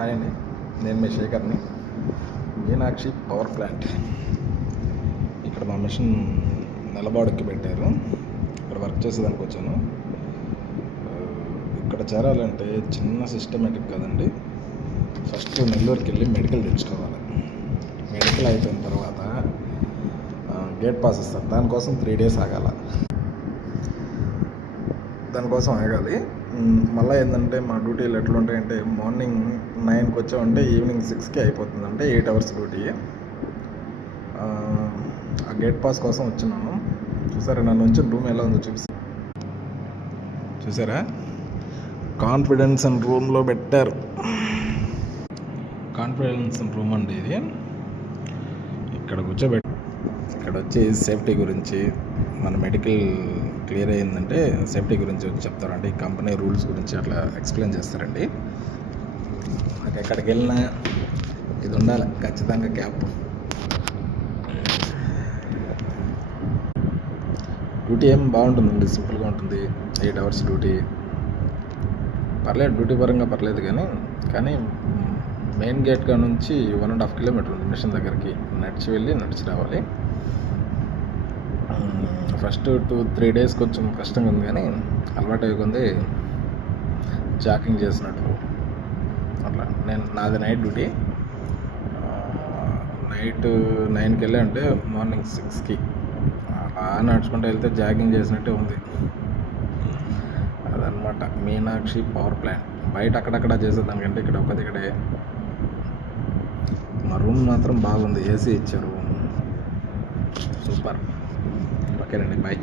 Hi అండి, నేను మీ శేఖర్ని. Meenakshi power plant. ఇక్కడ మా మిషన్ నిలబాడుకి పెట్టారు. ఇక్కడ వర్క్ చేసేదానికి వచ్చాను. ఇక్కడ చేరాలంటే చిన్న సిస్టమేటిక్ కదండి. ఫస్ట్ నెల్లూరుకి వెళ్ళి మెడికల్ తెచ్చుకోవాలి. మెడికల్ అయిపోయిన తర్వాత గేట్ పాస్ ఇస్తారు. దానికోసం 3 days ఆగాల. దానికోసం ఆగాలి. మళ్ళీ ఏంటంటే మా డ్యూటీలు ఎట్లుంటాయంటే మార్నింగ్ 9కి వచ్చామంటే ఈవినింగ్ 6కి అయిపోతుంది. అంటే 8 hours డ్యూటీ. ఆ గేట్ పాస్ కోసం వచ్చినాను. చూసారా నన్ను వచ్చిన రూమ్ ఎలా ఉందో చూసారా, కాన్ఫిడెన్స్ అండ్ రూమ్లో పెట్టారు. కాన్ఫిడెన్స్ అండ్ రూమ్ అండి ఇది. ఇక్కడ ఇక్కడ వచ్చి సేఫ్టీ గురించి, మన మెడికల్ క్లియర్ అయ్యిందంటే సేఫ్టీ గురించి వచ్చి చెప్తారండి. ఈ కంపెనీ రూల్స్ గురించి అట్లా ఎక్స్ప్లెయిన్ చేస్తారండి. నాకు ఎక్కడికి వెళ్ళినా ఇది ఉండాలి ఖచ్చితంగా, క్యాప్. డ్యూటీ ఏం బాగుంటుందండి, సింపుల్గా ఉంటుంది. 8 hours డ్యూటీ. పర్లేదు, డ్యూటీ పరంగా పర్లేదు. కానీ మెయిన్ గేట్ కాడ నుంచి 1.5 kilometer ఉంది మిషన్ దగ్గరికి. నడిచి వెళ్ళి నడిచి రావాలి. ఫస్ట్ 2-3 days కొంచెం కష్టంగా ఉంది, కానీ అలవాటు అయిపోయింది. జాకింగ్ చేసినట్లు అట్లా. నాది నైట్ డ్యూటీ. నైట్ 9కి వెళ్ళి అంటే మార్నింగ్ 6కి అలా నడుచుకుంటూ వెళ్తే జాగింగ్ చేసినట్టే ఉంది. అదనమాట మీనాక్షి పవర్ ప్లాంట్. బయట అక్కడక్కడ చేసేదానికంటే ఇక్కడ ఒక్కదిక్కడే. మా రూమ్ మాత్రం బాగుంది, ఏసీ ఇచ్చారు, సూపర్. ఓకేనండి, బాయ్.